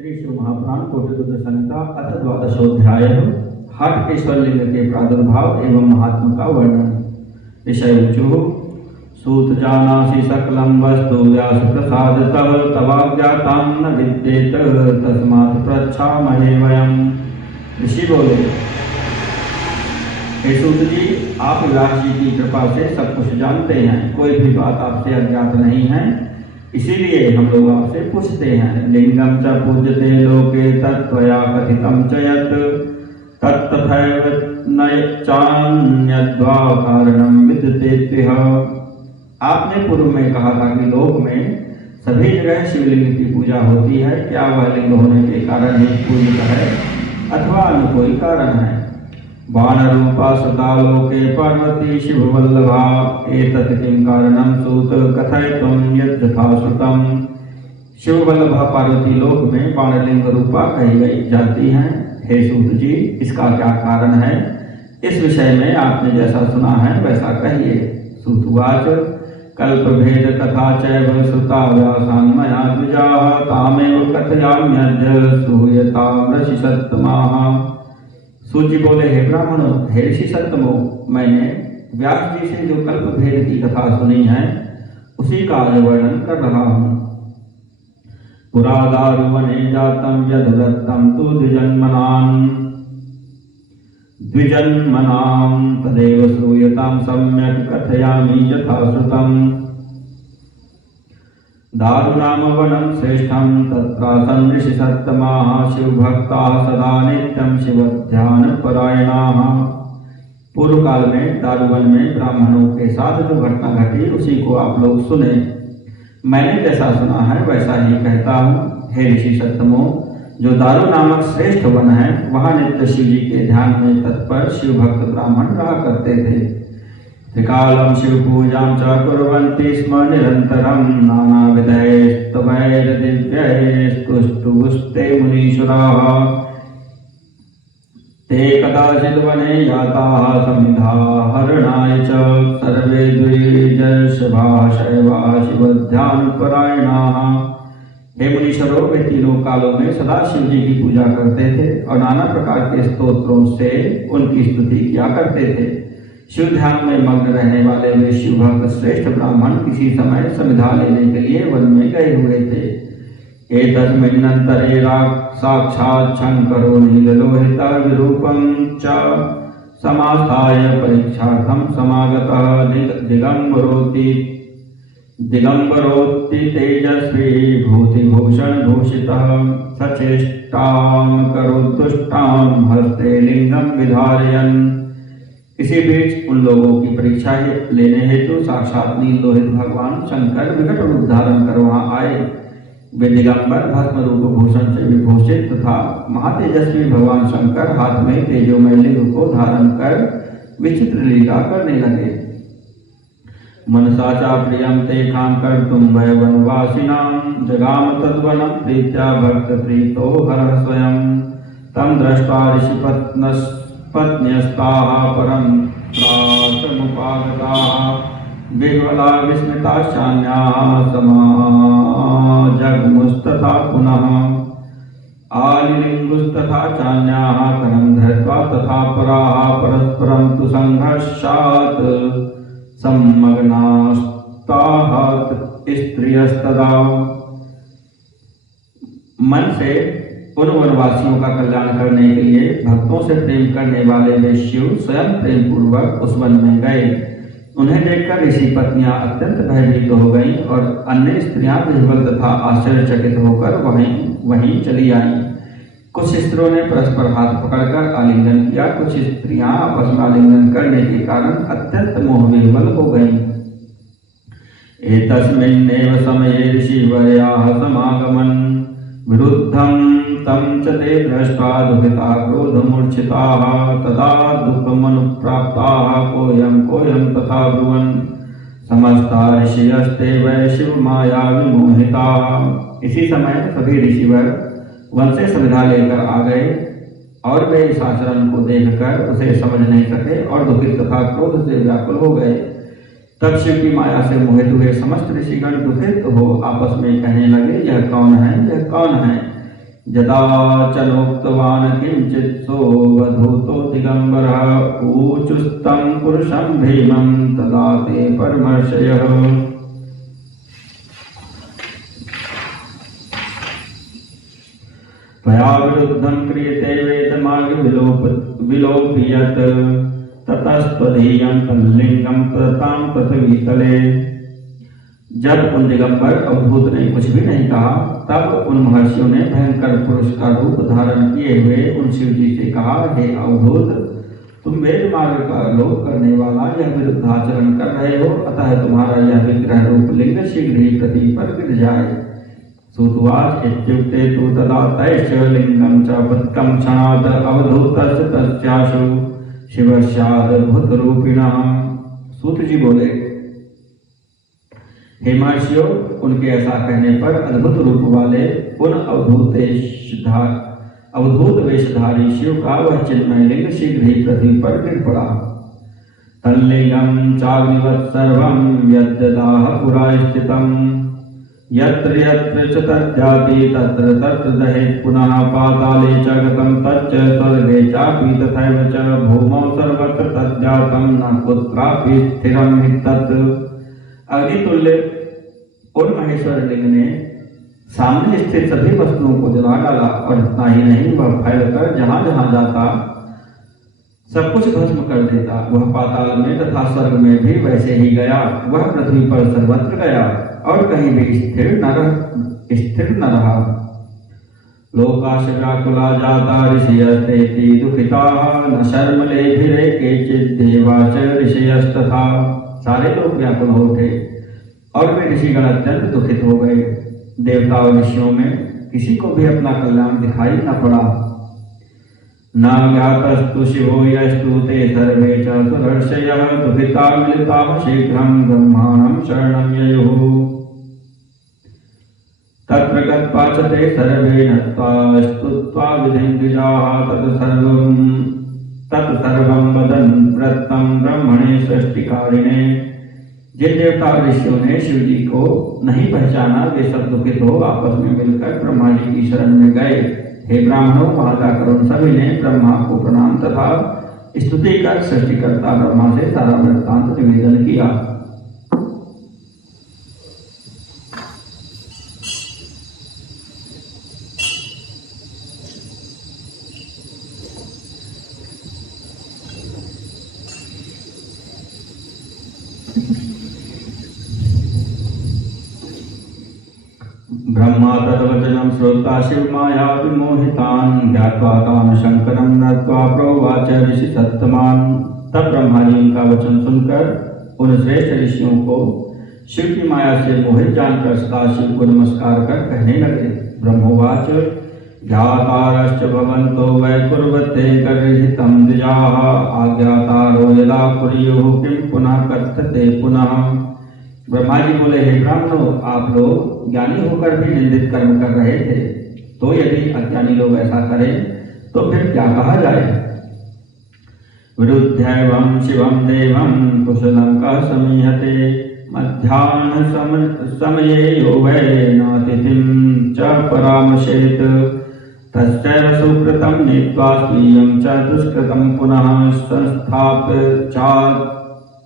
श्री शिव महापुराण कोटिरुद्र संहिता अथ द्वादशोध्याय हट ईश्वरलिंग के प्रादुर्भाव एवं महात्मा का वर्णन। विषय ऊचु सूत जानासि सकलं वस्तु व्यास प्रसाद तव तवाज्ञातां न विद्येत तस्मात् पृच्छामहे वयम्। ऋषि बोले, हे सूत जी, आप व्यास जी की कृपा से सब कुछ जानते हैं, कोई भी बात आपसे अज्ञात नहीं है, इसीलिए हम लोग आपसे पूछते हैं। लिंगम च पूज्यते लोके तत्त्वया कथितं च यत् तत्तथैव न चान्यद्वा कारणं विद्यतेत्यह। आपने पूर्व में कहा था कि लोक में सभी जगह शिवलिंग की पूजा होती है, क्या वह लिंग होने के कारण ही पूजित है अथवा अन्य कोई कारण है? बाणरूपा सतालोके पार्वती शिववल्लभा एतत् किं कारणं सूत कथयितुं यद्यथा श्रुतं। शिववल्लभा पार्वती लोक में बाणलिंग रूपा कही गई जाती हैं। हे सूत जी, इसका क्या कारण है? इस विषय में आपने जैसा सुना है वैसा कहिए। सूतवाच कल्पभेद कथा चैव श्रुता व्यासान् मया द्विजाः तामेव कथयाम्यद्य सूयतां ऋषिसत्तमाः। सूत जी बोले, हे ब्राह्मणों, हे ऋषि सत्तमो, मैंने व्यास जी से जो कल्प भेद की कथा सुनी है उसी का आज वर्णन कर रहा हूँ। पुरा दारुवने जातं यदुदत्तं तु द्विजन्मनां तदेव श्रूयतां सम्यक् कथयामि यथा श्रुतम्। दारुनाम वनं श्रेष्ठं तत्रासन् ऋषिसत्तमाः शिवभक्ताः सदा नित्यं शिवध्यानपरायणाः। पूर्व काल में दारुवन में ब्राह्मणों के साथ जो घटना घटी उसी को आप लोग सुने। मैंने जैसा सुना है वैसा ही कहता हूँ। हे ऋषि सत्तमो, जो दारू नामक श्रेष्ठ वन है वहाँ नित्य शिव जी के ध्यान में तत्पर शिवभक्त ब्राह्मण रहा करते थे। त्रिकालं शिवपूजां च कुर्वन्ति स्म निरन्तरं नानाविधैस्तवैर्दिव्यैस्तुष्टुस्ते मुनीश्वराः। ते कदाचिद् वने याताः समिधाहरणाय च सर्वे द्विजर्षभाः शैवाः शिवध्यानपरायणाः। हे मुनीश्वरों, वे तीनों कालों में सदा शिव जी की पूजा करते थे और नाना प्रकार के स्तोत्रों से उनकी स्तुति किया करते थे। शिव ध्यान में मग्न रहने वाले वे शिवभक्त श्रेष्ठ ब्राह्मण किसी समय समिधा लेने के लिए वन में गए हुए थे। एतस्मिन्नन्तरे साक्षात् शंकरो नीललोहितः विरूपं च समास्थाय परीक्षार्थं समागतः दिगंबरोति तेजस्वी भूतिभूषण भूषितः सचेष्टां करोद्दुष्टां हस्ते लिंगं विधारयन्। इसी बीच उन लोगों की परीक्षा लेने हेतु साक्षात नील लोहित भगवान शंकर विकट रूप धारण कर वहां आए। वे दिगंबर भस्म रूप भूषण से विभूषित तथा महातेजस्वी भगवान शंकर हाथ में तेजोमय लिंग को धारण कर विचित्र लीला करने लगे। मनसा च प्रियं तेषां कर्तुं वै वनवासिनां जगाम तद्वनं प्रीत्या भक्तप्रीतो हरः स्वयं। तं दृष्ट्वा ऋषिपत्न्यस्ताः परं त्रासमुपागताः विह्वला विस्मिताश्चान्याः समाजग्मुस्तथा पुनः आलिलिङ्गुस्तथा चान्याः करं धृत्वा तथा पराः परस्परं तु संघर्षात् सम्मग्नास्ताः स्त्रियस्तदा। मन से उन वनवासियों का कल्याण करने के लिए भक्तों से प्रेम करने वाले वे शिव स्वयं प्रेम पूर्वक उस वन में गए। उन्हें देखकर ऋषि पत्नियां अत्यंत भयभीत हो गईं और अन्य स्त्रियां विह्वल तथा आश्चर्यचकित होकर वहीं चली आईं। कुछ स्त्रियों ने परस्पर हाथ पकड़कर आलिंगन किया, कुछ स्त्रियां आपस में आलिंगन करने के कारण अत्यंत मोह विह्वल हो गईं। एतस्मिन्नेव समये ऋषिवर्याः समागमन् विरुद्धं तं च ते दृष्ट्वा दुःखिता क्रोधमूर्छिताः तदा दुःखमनुप्राप्ताः कोऽयं तथा ब्रुवन् समस्ता ऋषयस्ते वै शिवमाया विमोहिताः। इसी समय सभी ऋषिवर वन से समिधा लेकर आ गए और वे इस आचरण को देखकर उसे समझ नहीं सके और दुखित तथा क्रोध से व्याकुल हो गए। तब शिव की माया से मोहित हुए समस्त ऋषिगण दुखित हो आपस में कहने लगे, यह कौन है, यह कौन है? यदा च नोक्तवान् किञ्चित् सोऽवधूतो दिगम्बरः ऊचुस्तं पुरुषं भीमं तदा ते परमर्षयः। त्वया विरुद्धं क्रियते वेदमार्गविलोप्यत् ततस्त्वदीयं तल्लिङ्गं ततां पृथ्वीतले। जब उन दिगंबर अवधूत ने कुछ भी नहीं कहा, तब उन महर्षियों ने भयंकर पुरुष का रूप धारण किए हुए उन शिव जी से कहा, हे अवधूत, तुम वेद मार्ग का लोप करने वाला यह विरुद्धाचरण कर रहे हो, अतः तुम्हारा यह विग्रह रूप लिंग शीघ्र ही पृथ्वी पर गिर जाए। सुतवाच इत्युक्ते तु तदा तैश्च लिंगं च पत्कं क्षणात् अवधूतस्य तस्याशु शिवस्याद्भुतरूपिणः। सूत जी बोले, हे महर्षियों, उनके ऐसा कहने पर अद्भुत रूप वाले उन अवधूत वेशधारी शिव का वह चिन्मय लिंग शीघ्र ही पृथ्वी पर गिर पड़ा। तल्लिंगं चाग्निवत् सर्वं यद्ददाह पुरा स्थितं यत्र यत्र च तद्याति तत्र तत्र दहेत् पुनः पाताले च गतं तच्च स्वर्गे चापि तथैव च भूमौ सर्वत्र तद्यातं न कुत्रापि स्थिरं हि तत्। अग्नितुल्य उन महेश्वर लिंग ने सामने स्थित सभी वस्तुओं को जला डाला, और इतना ही नहीं, वह फैलकर जहां जहां जाता सब कुछ भस्म कर देता। वह पाताल में तथा स्वर्ग में भी वैसे ही गया। वह पृथ्वी पर सर्वत्र गया और कहीं भी स्थिर न रहा। लोकाश व्याकुला जाता ऋषयस्तेति दुखिताः न शर्म लेभिरे केचित् देवाच ऋषयस्तथा। सारे लोग व्याकुल हो उठे और वे ऋषिगण अत्यंत दुखित हो गए। देवता और ऋषियों में किसी को भी अपना कल्याण दिखाई न पड़ा। न ज्ञातस्तु शिवो यस्तु ते सर्वे च सुहर्षयः दुःखिता मिलिताः शीघ्रं ब्रह्माणं शरणं ययुः। तत्र गत्वा च ते सर्वे नत्वा स्तुत्वा विधिं द्विजाः तत्सर्वं वदन् वृत्तं ब्रह्मणे सृष्टिकारिणे। जिन देवता और ऋषियों ने शिव जी को नहीं पहचाना, वे सब दुखित हो आपस में मिलकर ब्रह्मा जी की शरण में गए। हे ब्राह्मणों, वहां जाकर उन सभी ने ब्रह्मा को प्रणाम तथा स्तुति कर सृष्टिकर्ता ब्रह्मा से सारा वृत्तांत निवेदन किया। ब्रह्मा तद्वचनं श्रोता शिवमाया विमोहितान् ज्ञात्वा तान् शंकरं नत्वा प्रोवाच ऋषि सत्तमान्। तब ब्रह्मा जी उनका वचन सुनकर उन श्रेष्ठ ऋषियों को शिव की माया से मोहित जानकर सदाशिव को नमस्कार कर कहने लगे। ब्रह्मोवाच ज्ञातारश्च भवन्तो वै कुर्वते गर्हितं द्विजाः आज्ञातारो यदा कुर्युः किं पुनः कथ्यते पुनः। ब्रह्मा जी बोले, हे ब्राह्मणों, आप लोग ज्ञानी होकर भी निंदित कर्म कर रहे थे, तो यदि अज्ञानी लोग ऐसा करें तो फिर क्या कहा जाए। विरुद्ध्यैवं शिवं देवं कुशलं कः समीहते मध्याह्न समये यो वै नातिथिं च परामशेत् तस्यैव सुकृतं नीत्वा स्वीयं च दुष्कृतं पुनः संस्थाप्य च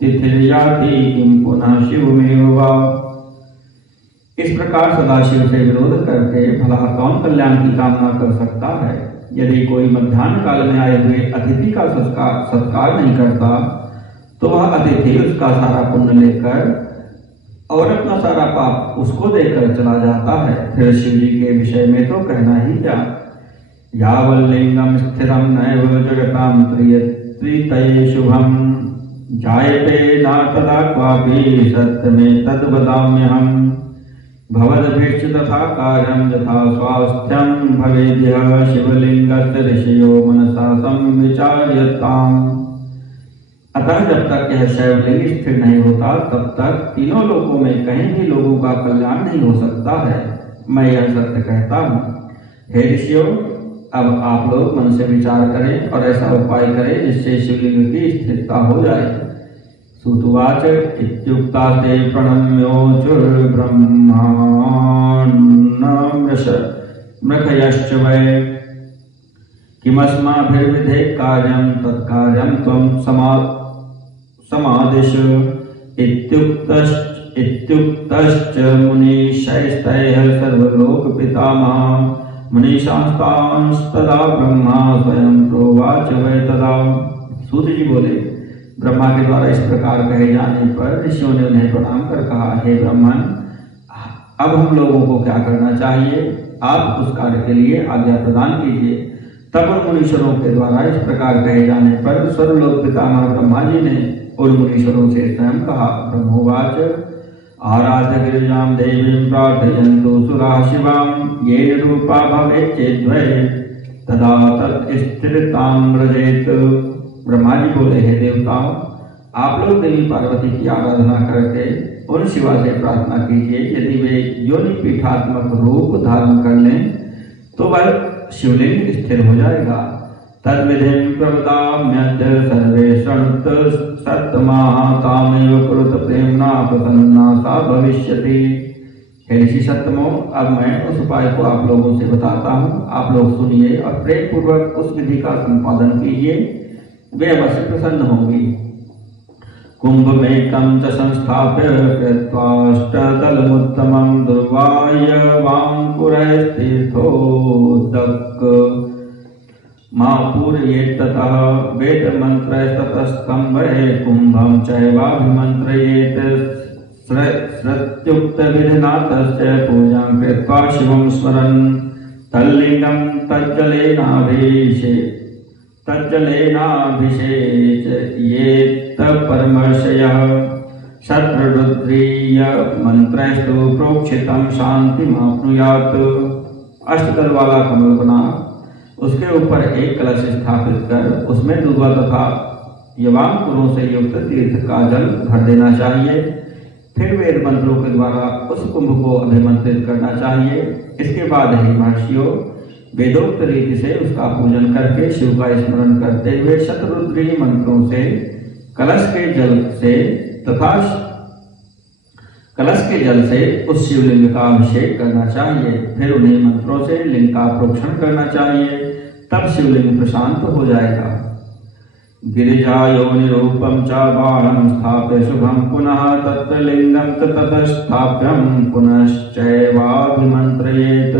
तिथिर्याति किं पुनः शिवमेव वा। इस प्रकार सदाशिव से विरोध करके भला कौन कल्याण की कामना कर सकता है। यदि कोई मध्याह्न काल में आए हुए अतिथि का सत्कार नहीं करता, तो वह अतिथि उसका सारा पुण्य लेकर और अपना सारा पाप उसको देकर चला जाता है। फिर शिव जी के विषय में तो कहना ही क्या। यावल्लिंगम स्थिरं नैव जगतां त्रितये शुभं जायते न तदा क्वापि सत्यमे तद्वदाम्यहम् भवद्भिश्च तथा कार्यं यथा स्वास्थ्यं भवेद्यः शिवलिंगस्य ऋषयो मनसा संविचार्यताम्। अतः जब तक यह शिवलिंग स्थिर नहीं होता, तब तक तीनों लोकों में कहीं भी लोगों का कल्याण नहीं हो सकता है। मैं यह सत्य कहता हूँ। हे ऋषियों, अब आप लोग मन से विचार करें और ऐसा उपाय करें जिससे शिवलिंग की स्थिरता हो जाए। सुतवाच इत्युक्तास्ते प्रणम्योचुर्ब्रह्माण्डमृष मृखयश्च वै किमस्माभिर्विधे कार्यं तत्कार्यं त्वं समादिश इत्युक्तश्च मुनीशैस्तैः सर्वलोकपितामहः मुनीशास्तांस्तदा ब्रह्मा स्वयं प्रोवाच वै तदा। सूत जी बोले, ब्रह्मा के द्वारा इस प्रकार कहे जाने पर ऋषियों ने उन्हें प्रणाम कर कहा, हे ब्राह्मण, अब हम लोगों को क्या करना चाहिए? आप उस कार्य के लिए आज्ञा प्रदान कीजिए। तब उन मुनीश्वरों के द्वारा इस प्रकार कहे जाने पर सर्वलोक पितामह ब्रह्मा जी ने उन मुनीश्वरों से स्वयं कहा, ब्रह्मोवाच आराध्य गिरिजां देवीं प्रार्थयन्तु सुराः शिवां येन रूपा भवेत् चेद्वै तदा तत्स्थिरतां व्रजेत। ब्रह्मा जी बोले, हे देवताओं, आप लोग देवी पार्वती की आराधना करके उन शिवा से प्रार्थना कीजिए, यदि वे योनि पीठात्मक रूप धारण कर लें तो वह शिवलिंग स्थिर हो जाएगा। तद्विधिं प्रवदाम्यद्य सर्वे शृणुत सत्तमाः तामेव कुरुत प्रेम्णा प्रसन्ना सा भविष्यति। हे ऋषि सत्तमो, अब मैं उस उपाय को आप लोगों से बताता हूँ, आप लोग सुनिए और प्रेम पूर्वक उस विधि का संपादन कीजिए, वे अवश्य प्रसन्न होंगी। कुंभमेकं च संस्थाप्य कृत्वाष्टदलमुत्तमं दुर्वायवाङ्कुरैस्तीर्थोदक मा पूरयेत् ततः वेदमन्त्रैस्ततस्तम्भे कुम्भं चैवाभिमन्त्रयेत् श्रुत्युक्तविधिना तस्य पूजां कृत्वा शिवं स्मरन् तल्लिङ्गं तज्जलेनाभिषेचयेत् परमर्षयः शत्रुरुद्रीय मंत्रस्तु प्रोक्षितं शान्तिमाप्नुयात्। अष्टदल वाला कमल बना, उसके ऊपर एक कलश स्थापित कर उसमें दूर्वा तथा यवांकुरों से युक्त तीर्थ का जल भर देना चाहिए। फिर वेद मंत्रों के द्वारा उस कुंभ को अभिमंत्रित करना चाहिए। इसके बाद ही महर्षियों वेदोक्त रीति से उसका पूजन करके शिव का स्मरण करते हुए शतरुद्री मंत्रों से कलश के जल से उस शिवलिंग का अभिषेक करना चाहिए। फिर उन्हीं मंत्रों से लिंग का प्रोक्षण करना चाहिए, तब शिवलिंग प्रशांत हो जाएगा। गिरिजायोनिरूपं च बाणं स्थाप्य शुभं पुनः तत्र लिंगं ततस्थाप्यं पुनश्चैवाभिमन्त्रयेत्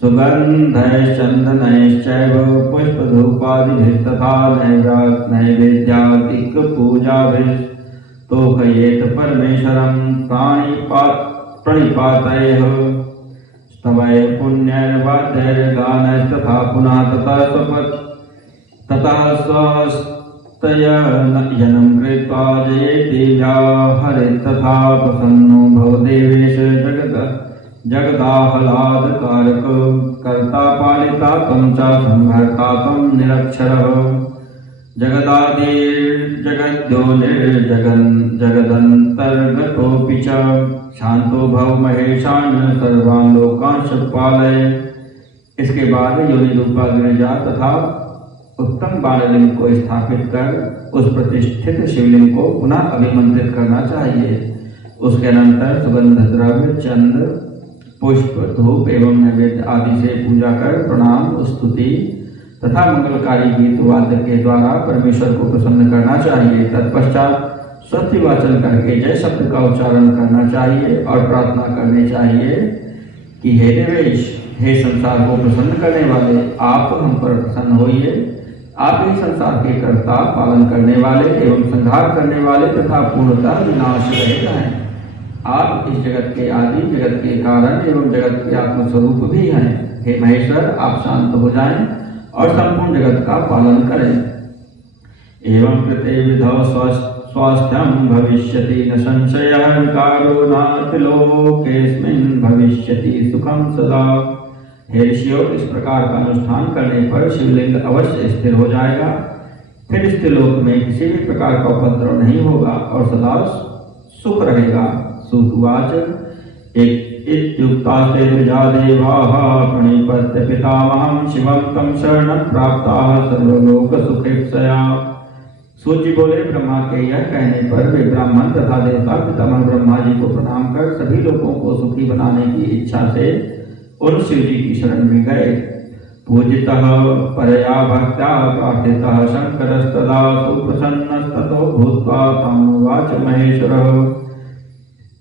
सुगन्धैश्चन्दनैश्चैव पुष्पधूपादिभिस्तथा नैवेद्यादिकपूजाभिस्तोकयेत् परमेश्वरं प्रणिपातैः स्तवैः पुण्यैर्वाद्यैर्गानैस्तथा पुनः ततः स्वस्तयनं कृत्वा जयेदेव्या हरिस्तथा प्रसन्नो भवदेवेश जगदाह्लादकारक कर्ता पालिता त्वं च संहर्ता त्वं निरक्षरः जगदन्तर्गतोऽपि च शांतो भव महेशान सर्वान् लोकांश पालय। इसके बाद योनि रूपा गिरिजा तथा उत्तम बाणलिंग को स्थापित कर उस प्रतिष्ठित शिवलिंग को पुनः अभिमंत्रित करना चाहिए। उसके अनंतर सुगंध द्रव्य, चंद्र, पुष्प, धूप एवं नैवेद्य आदि से पूजा कर प्रणाम, स्तुति तथा मंगलकारी गीत वाद्य के द्वारा परमेश्वर को प्रसन्न करना चाहिए। तत्पश्चात स्वस्ति वाचन करके जय शब्द का उच्चारण करना चाहिए और प्रार्थना करनी चाहिए कि हे देवेश, हे संसार को प्रसन्न करने वाले, आप हम पर प्रसन्न होइए। आप ही संसार के कर्ता, पालन करने वाले एवं संहार करने वाले तथा पूर्णतः विनाश रहित हैं। आप इस जगत के आदि, जगत के कारण एवं जगत के आत्मस्वरूप भी हैं। हे महेश्वर, आप शांत हो जाएं और संपूर्ण जगत का पालन करें। एवं कृते विधौ स्वास्थ्यं भविष्यति न संशयः विकारो नातिलोकेऽस्मिन् भविष्यति सुखं सदा। हे ऋषियों, इस प्रकार का अनुष्ठान करने पर शिवलिंग अवश्य स्थिर हो जाएगा। फिर इस त्रिलोक में किसी भी प्रकार का उपद्रव नहीं होगा और सदा सुख रहेगा। सूतुवाच इत्युक्तास्ते द्विजा देवाः प्रणिपत्य पितामहं शिवं तं शरणं प्राप्ताः सर्वलोकसुखेप्सया। सूत जी बोले, ब्रह्मा के यह कहने पर वे ब्राह्मण तथा देवता पितामह ब्रह्मा जी को प्रणाम कर सभी लोगों को सुखी बनाने की इच्छा से उन शिव जी की शरण में गए। पूजितः परया भक्त्या प्रार्थितः शंकरस्तदा सुप्रसन्नस्ततो भूत्वा तामुवाच महेश्वरः।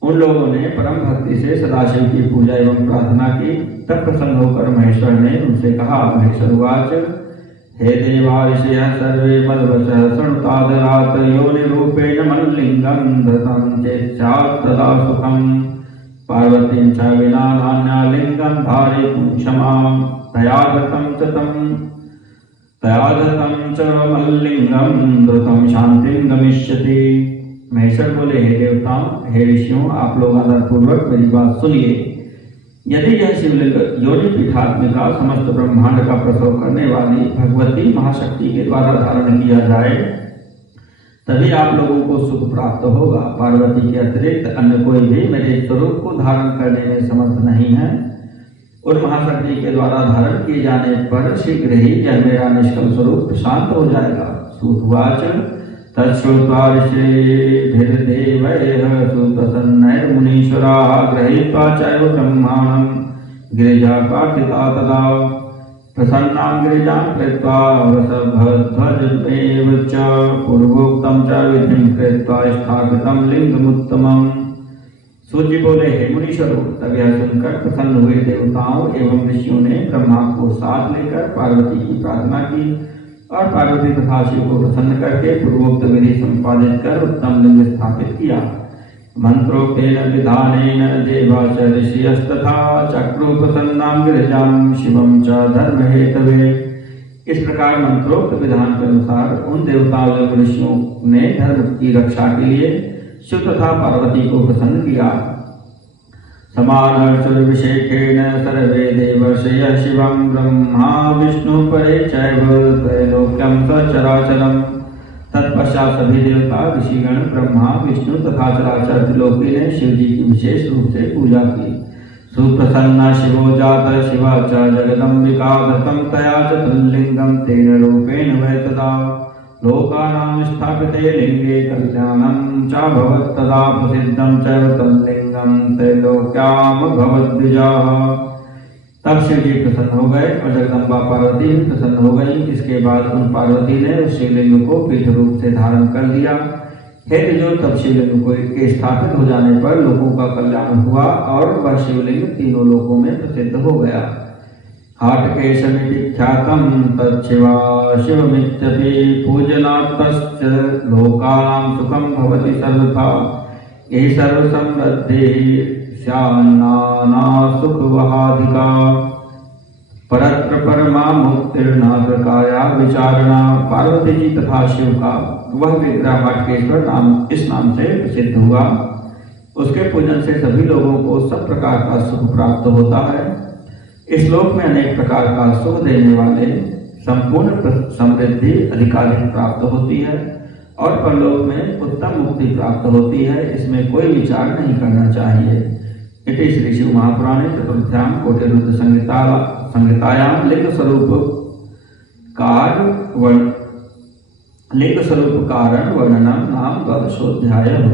उन लोगों ने परम भक्ति से सदाशिव की पूजा एवं प्रार्थना की। तब प्रसन्न होकर महेश्वर ने उनसे कहा। महेश्वर उवाच हे देवा ऋषयः सर्वे मद्वशः शृणुतादरात् योनिरूपेण मल्लिंगं धृतं चेत् तदा सुखम् पार्वतीं च विना नान्यलिंगं धारयितुं क्षमां तया दत्तं च मल्लिंगं धृतं शांतिं गमिष्यति। महेश्वर बोले, हे देवताओं, हे ऋषियों, आप लोग आदरपूर्वक मेरी बात सुनिए। यदि यह शिवलिंग योनि पीठात्मिका समस्त ब्रह्मांड का प्रसव करने वाली भगवती महाशक्ति के द्वारा धारण किया जाए तभी आप लोगों को सुख प्राप्त होगा। पार्वती के अतिरिक्त अन्य कोई भी मेरे स्वरूप को धारण करने में समर्थ नहीं है। उन महाशक्ति के द्वारा धारण किए जाने पर शीघ्र ही यह मेरा निष्कल स्वरूप शांत हो जाएगा। सूतवाच तच्छ्रुत्वा ऋषिभिर्देवैः सुप्रसन्नैर्मुनीश्वराः गृहीत्वा चैव ब्रह्माणं गिरिजापार्थिता तदा प्रसन्नां गिरिजां कृत्वा वृषभध्वजमेव च पूर्वोक्तं च विधिं कृत्वा स्थापितं लिंगमुत्तमम्। सूर्य बोले, हे मुनीश्वरों, तब यह सुनकर प्रसन्न हुए देवताओं एवं ऋषियों ने ब्रह्मा को साथ लेकर पार्वती की प्रार्थना की और पार्वती तथा शिव को प्रसन्न करके पूर्वोक्त विधि संपादित कर उत्तम लिंग स्थापित किया। मंत्रोक्तेन विधानेन देवाच ऋषयस्तथा चक्रो प्रसन्नां गिरिजां शिवं च धर्म हेतवे। इस प्रकार मंत्रोक्त विधान के अनुसार उन देवताओं एवं ऋषियों ने धर्म की रक्षा के लिए शिव तथा पार्वती को प्रसन्न किया। समानर्षविशेषेण सर्वे देवर्षयः शिवं ब्रह्मा विष्णु परे चैव त्रैलोक्यं सचराचरम्। तत्पश्चात सभी देवता ऋषिगण ब्रह्मा विष्णु तथा चराचर त्रिलोकी ने शिव जी की विशेष रूप से पूजा की। सुप्रसन्ना शिवो जात शिवा च जगदम्बिका धृतं तया च तल्लिंगं तेन रूपेण वै तदा लोकानां स्थापिते लिंगे कल्याणं च भवत्तदा प्रसिद्धं चैव तल्लिंगं त्रैलोक्यां भवद्विजाः। तब शिव जी प्रसन्न हो गए और जगदम्बा पार्वती भी प्रसन्न हो गई। इसके बाद उन पार्वती ने उस शिवलिंग को पीठ रूप से धारण कर लिया। हे द्विजों, तब शिवलिंग को के स्थापित हो जाने पर लोगों का कल्याण हुआ और वह शिवलिंग तीनों लोकों में प्रसिद्ध हो गया। हाटकेशमिति ख्यातं तच्छिवा शिवमित्यपि पूजनात्तश्च लोकानां सुखं भवति सर्वथा। यही सर्वसमृद्धिः स्यान्नाना सुखवहाधिका परत्र परमा मुक्तिर्नाथ काया विचारणा। पार्वती जी तथा शिव का वह विग्रह हाटकेश्वर इस नाम से प्रसिद्ध हुआ। उसके पूजन से सभी लोगों को सब प्रकार का सुख प्राप्त होता है। इस लोक में अनेक प्रकार का सुख देने वाले संपूर्ण समृद्धि अधिकाधिक प्राप्त होती है और परलोक में उत्तम मुक्ति प्राप्त होती है। इसमें कोई विचार नहीं करना चाहिए। इति श्री शिव महापुराणे चतुर्थ्यां कोटिरुद्र संहितायां लिंग स्वरूप कारण वर्णनम नाम द्वादशोऽध्यायः।